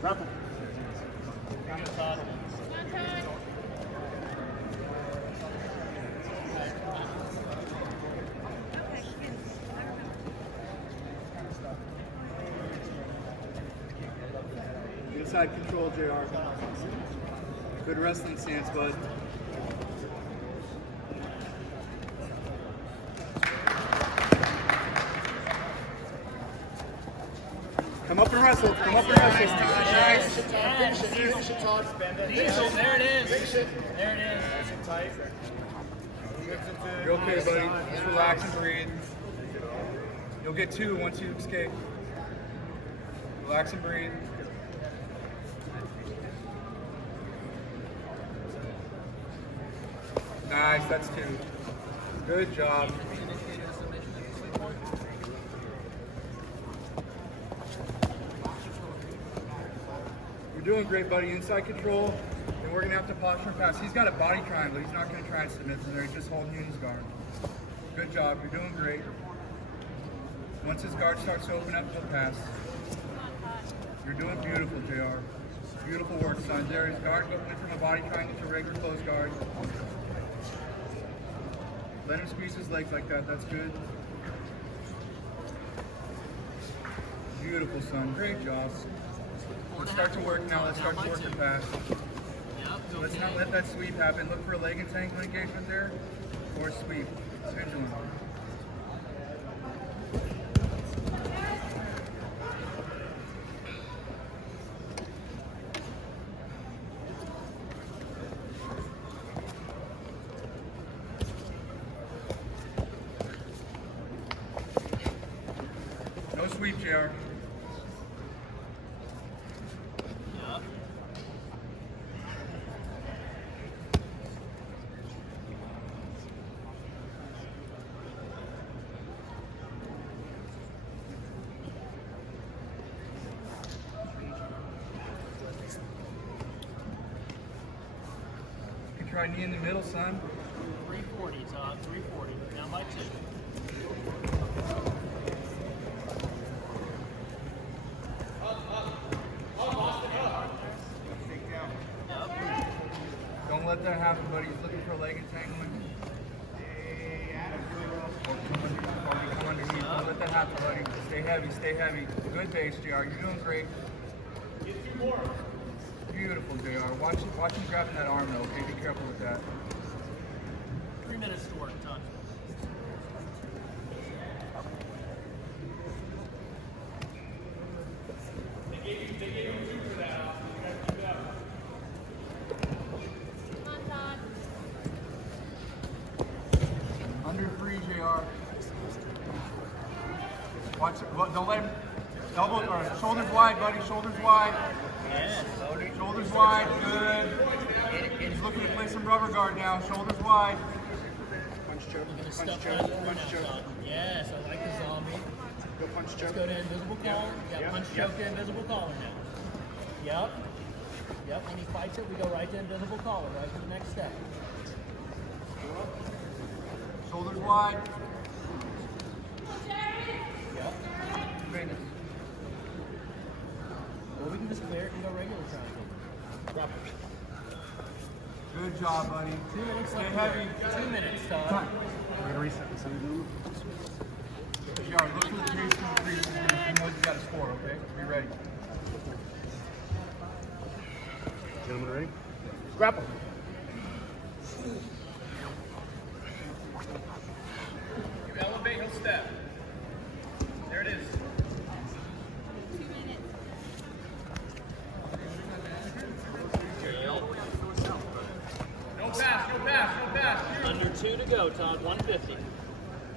Grapple. Inside control, JR. Good wrestling stance, bud. Come up and wrestle. Come up and wrestle. Nice. Finish it, Todd. There it is. There it is. Nice and tight. You're okay, buddy. Just relax and breathe. You'll get 2 once you escape. Relax and breathe. Nice, that's 2. Good job. You're doing great, buddy. Inside control. And we're going to have to posture and pass. He's got a body triangle. He's not going to try and submit from there. He's just holding you in his guard. Good job. You're doing great. Once his guard starts to open up, he'll pass. You're doing beautiful, JR. Beautiful work, son. There, his guard went from a body triangle to a regular closed guard. Let him squeeze his legs like that. That's good. Beautiful, son. Great job. Let's start to work now. Let's start to work the pass. So let's not let that sweep happen. Look for a leg entanglement engagement there or a sweep. It's vigilant. No sweep, JR. Try knee in the middle, son. 340, Todd. 340. Down by 2. Don't let that happen, buddy. He's looking for a leg entanglement. Or you come underneath. Don't let that happen, buddy. Stay heavy, stay heavy. Good base, JR. You're doing great. Get 2 more. Beautiful, JR. Watch him grabbing that arm, though, okay? Be careful with that. 3 minutes to work, Todd. They gave you 2 for that. You got to keep it up. Come on, Todd. Under 3, JR. Watch it. Well, don't let him. Elbows or shoulders wide, buddy. Shoulders wide. Yes. Shoulders wide. Good. He's looking to play some rubber guard now. Shoulders wide. Punch choke. Stuff Punch right choke. through Punch now, choke. Todd. Yes, I like the zombie. Go punch choke. Let's go to invisible collar. Yep, punch choke to invisible collar now. Yep. Yep, when he fights it, we go right to invisible collar, right to the next step. Shoulders wide. Yep. Greatness. Or we can just clear it and go regular triangle. Grapple. Good job, buddy. 2 minutes Stay left. heavy. 2 minutes, Todd. Time. We're going to reset this. JR, look for the pace to increase. He knows you got a score, okay? Be ready. Gentlemen, ready? Grapple. You elevate, he'll step. There it is. 2 minutes. No pass, no pass, no pass. Under 2 to go, Todd. 150.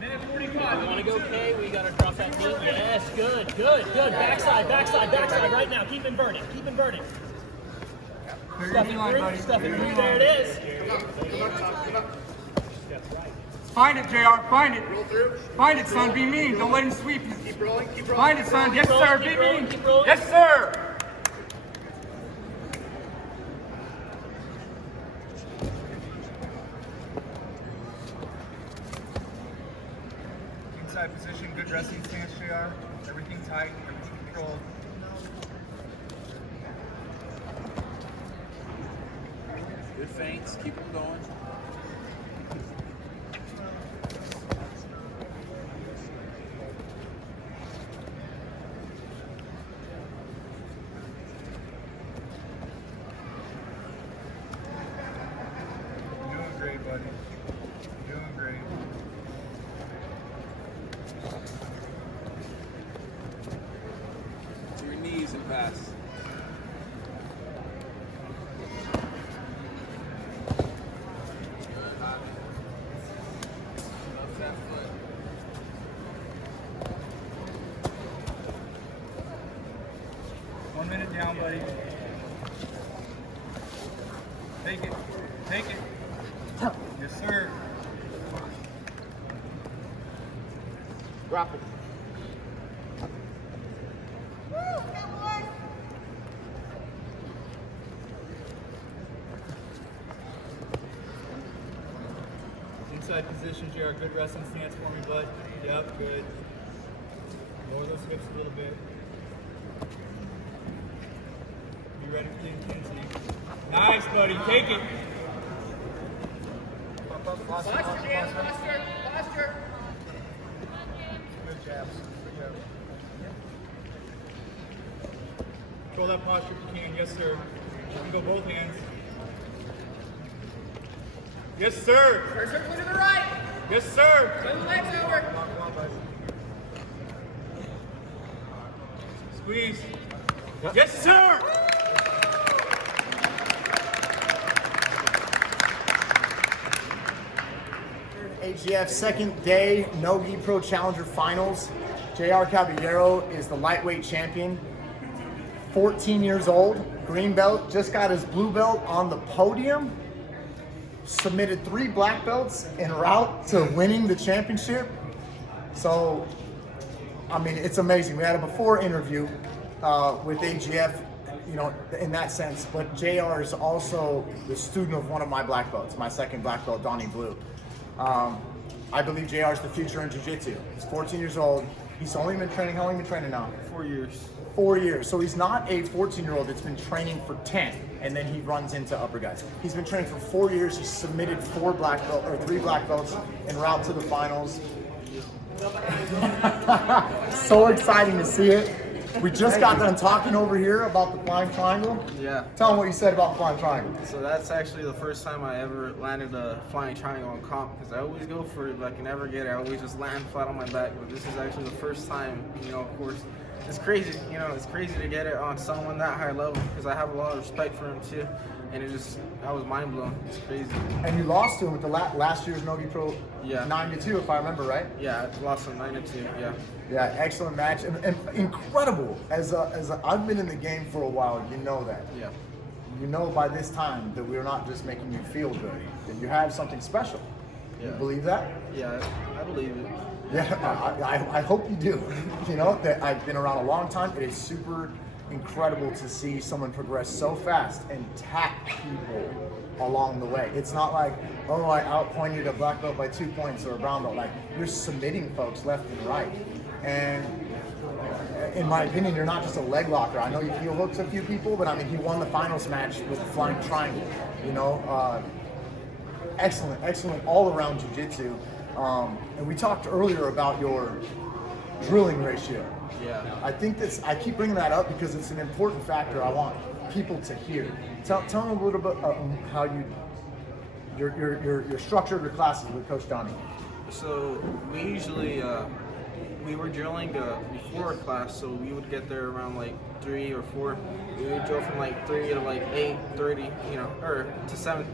Minute We 45. want to go K. We got to drop that knee. Yes, good, good, good. Backside, backside, backside. Right now. Keep inverting. Keep inverting. Clear your Stuff knee it line, through. buddy. Stuff it Clear your through. knee There line. it is. Find it, JR. Find it. Roll through. Find it, son. Be mean. Don't let him sweep. Keep rolling. Keep rolling. Find it, son. Yes, rolling, sir. keep Be rolling, mean. keep rolling. Yes, sir. Inside position. Good wrestling stance, JR. Everything tight. Everything controlled. feints, keep them going. You're doing great, buddy. You're doing great. To your knees and pass. Good, Javi. Left that foot. One minute down, buddy. Take it. Take it. Yes, sir. Grapple. Inside position, JR. Good resting stance for me, bud. Yep, good. Lower those hips a little bit. Be ready for the intensity. Nice, buddy. Take it. Posture, Dan. Posture. Posture. Good jabs. Good jabs. Control that posture if you can. Yes, sir. You can go both hands. Yes, sir. First circle to the right. Yes, sir. Turn the legs over. Come on, bud. Squeeze. Yes, sir. AGF second day Nogi Pro Challenger Finals. JR Caballero is the lightweight champion. 14 years old, green belt, just got his blue belt on the podium. Submitted 3 black belts en route to winning the championship. So, I mean, it's amazing. We had a before interview with AGF, you know, in that sense, but JR is also the student of one of my black belts, my second black belt, Donny Blue. I believe JR is the future in jiu-jitsu. He's 14 years old. He's only been training, how long have you been training now? 4 years. 4 years. So he's not a 14-year-old that's been training for 10, and then he runs into upper guys. He's been training for 4 years. He's submitted 3 black belts en route to the finals. So exciting to see it. We just got done talking over here about the flying triangle. Yeah. Tell them what you said about the flying triangle. So that's actually the first time I ever landed a flying triangle on comp, because I always go for it, but I can never get it. I always just land flat on my back. But this is actually the first time, you know, of course. It's crazy, you know, it's crazy to get it on someone that high level, because I have a lot of respect for him too. And I was mind blown. It's crazy. And you lost to him with the last year's Nogi Pro, Yeah. 9-2, if I remember right. Yeah, I lost him 9-2, yeah. Yeah, excellent match and incredible. I've been in the game for a while, you know that. Yeah. You know by this time that we're not just making you feel good, that you have something special. Yeah. You believe that? Yeah, I believe it. Yeah, I hope you do. You know, that I've been around a long time. It is super incredible to see someone progress so fast and tap people along the way. It's not like, oh, I outpointed a black belt by 2 points or a brown belt. Like, you're submitting folks left and right. And in my opinion, you're not just a leg locker. I know you heel hooked a few people, but I mean, he won the finals match with the flying triangle. You know, excellent all-around jiu-jitsu. And we talked earlier about your drilling ratio. Yeah. I think I keep bringing that up because it's an important factor I want people to hear. Tell them a little bit how your structure of your classes with Coach Donny. So we usually, we were drilling before class, so we would get there around like 3 or 4. We would drill from like 3 to like 8:30, you know, or to 7,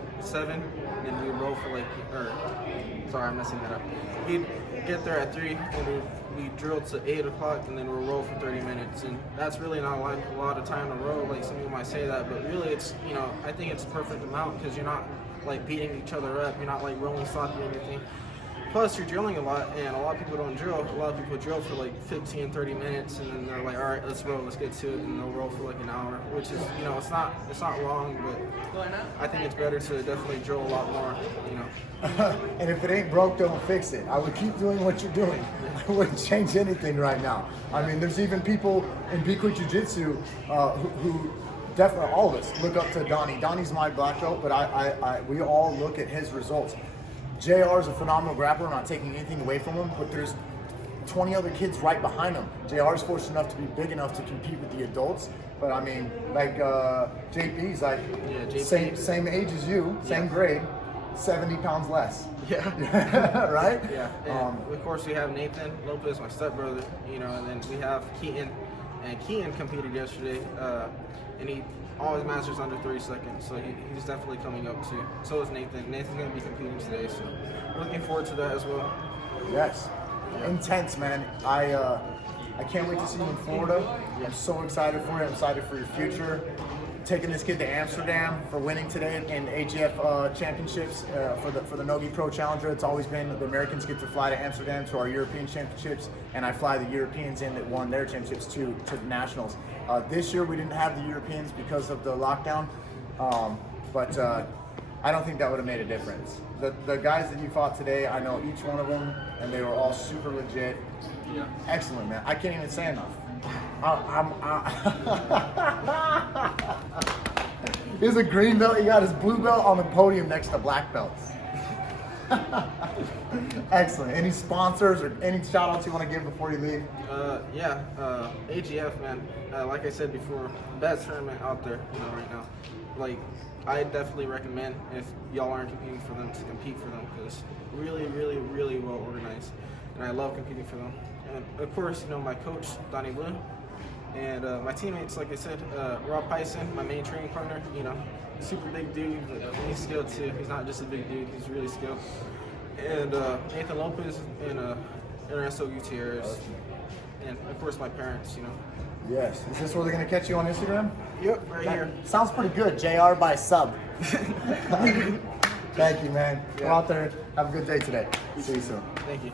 and we would roll for like, sorry, I'm messing that up. We'd get there at 3, and we drilled to 8 o'clock, and then we'll roll for 30 minutes. And that's really not like a lot of time to roll, like some people might say that, but really it's, you know, I think it's a perfect amount, because you're not like beating each other up, you're not like rolling sloppy or anything. Plus, you're drilling a lot, and a lot of people don't drill. A lot of people drill for like 15, 30 minutes, and then they're like, all right, let's roll, let's get to it, and they'll roll for like an hour, which is, you know, it's not wrong, but I think it's better to definitely drill a lot more, you know. And if it ain't broke, don't fix it. I would keep doing what you're doing. I wouldn't change anything right now. I mean, there's even people in BQuickJJ Jiu-Jitsu who definitely all of us look up to Donny. Donny's my black belt, but we all look at his results. JR is a phenomenal grappler, I'm not taking anything away from him, but there's 20 other kids right behind him. JR is fortunate enough to be big enough to compete with the adults, but I mean, like JP's like same age as you, same grade, 70 pounds less. Yeah. Right? Yeah. And of course, we have Nathan Lopez, my stepbrother, you know, and then we have Keaton. And Keaton competed yesterday, and he always masters under 3 seconds, so he's definitely coming up too. So is Nathan. Nathan's going to be competing today, so we're looking forward to that as well. Yes. Intense, man. I can't wait to see you in Florida. I'm so excited for you. I'm excited for your future. Taking this kid to Amsterdam for winning today in AGF championships for the Nogi Pro Challenger. It's always been the Americans get to fly to Amsterdam to our European championships, and I fly the Europeans in that won their championships to the nationals. This year we didn't have the Europeans because of the lockdown, but I don't think that would have made a difference. The guys that you fought today, I know each one of them, and they were all super legit. Yeah. Excellent, man. I can't even say enough. He's a green belt. He got his blue belt on the podium next to black belts. Excellent. Any sponsors or any shout outs you want to give before you leave? AGF, man. Like I said before, best tournament out there, you know, right now. Like, I definitely recommend, if y'all aren't competing for them, to compete for them, because really, really, really well organized, and I love competing for them. And of course, you know, my coach, Donny Blue, and my teammates, like I said, Rob Pyson, my main training partner, you know, super big dude, but he's skilled too. He's not just a big dude, he's really skilled. And Nathan Lopez and Ernesto Gutierrez, and of course my parents, you know. Yes. Is this where they're going to catch you on Instagram? Yep, right here. Sounds pretty good. JR by sub. Thank you, man. Go out there. Have a good day today. See you soon. Thank you.